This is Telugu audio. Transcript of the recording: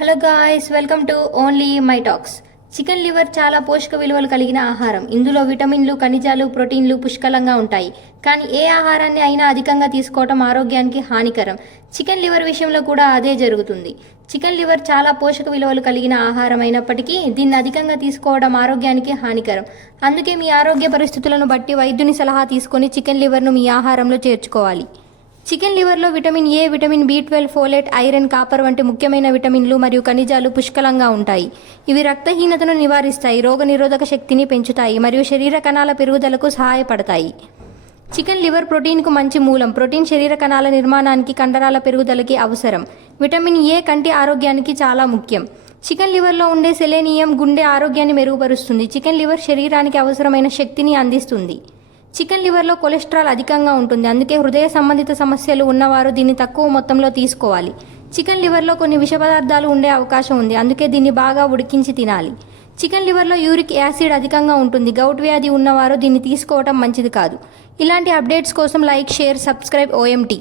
Hello guys, welcome to only my talks. Chicken liver చాలా పోషక విలువలు కలిగిన ఆహారం. ఇందులో విటమిన్లు, ఖనిజాలు, ప్రోటీన్లు పుష్కలంగా ఉంటాయి. కానీ ఏ ఆహారాన్ని అయినా అధికంగా తీసుకోవటం ఆరోగ్యానికి హానికరం. చికెన్ లివర్ విషయంలో కూడా అదే జరుగుతుంది. చికెన్ లివర్ చాలా పోషక విలువలు కలిగిన ఆహారం అయినప్పటికీ దీన్ని అధికంగా తీసుకోవడం ఆరోగ్యానికి హానికరం. అందుకే మీ ఆరోగ్య పరిస్థితులను బట్టి వైద్యుని సలహా తీసుకొని చికెన్ లివర్ను మీ ఆహారంలో చేర్చుకోవాలి. చికెన్ లివర్లో విటమిన్ ఏ, విటమిన్ బి12, ఫోలేట్, ఐరన్, కాపర్ వంటి ముఖ్యమైన విటమిన్లు మరియు ఖనిజాలు పుష్కలంగా ఉంటాయి. ఇవి రక్తహీనతను నివారిస్తాయి, రోగనిరోధక శక్తిని పెంచుతాయి మరియు శరీర కణాల పెరుగుదలకు సహాయపడతాయి. చికెన్ లివర్ ప్రోటీన్కు మంచి మూలం. ప్రోటీన్ శరీర కణాల నిర్మాణానికి, కండరాల పెరుగుదలకి అవసరం. విటమిన్ ఏ కంటి ఆరోగ్యానికి చాలా ముఖ్యం. చికెన్ లివర్లో ఉండే సెలేనియం గుండె ఆరోగ్యాన్ని మెరుగుపరుస్తుంది. చికెన్ లివర్ శరీరానికి అవసరమైన శక్తిని అందిస్తుంది. చికెన్ లివర్లో కొలెస్ట్రాల్ అధికంగా ఉంటుంది, అందుకే హృదయ సంబంధిత సమస్యలు ఉన్నవారు దీన్ని తక్కువ మొత్తంలో తీసుకోవాలి. చికెన్ లివర్లో కొన్ని విష పదార్థాలు ఉండే అవకాశం ఉంది, అందుకే దీన్ని బాగా ఉడికించి తినాలి. చికెన్ లివర్లో యూరిక్ యాసిడ్ అధికంగా ఉంటుంది, గౌట్ వ్యాధి ఉన్నవారు దీన్ని తీసుకోవటం మంచిది కాదు. ఇలాంటి అప్డేట్స్ కోసం లైక్, షేర్, సబ్స్క్రైబ్ OMT.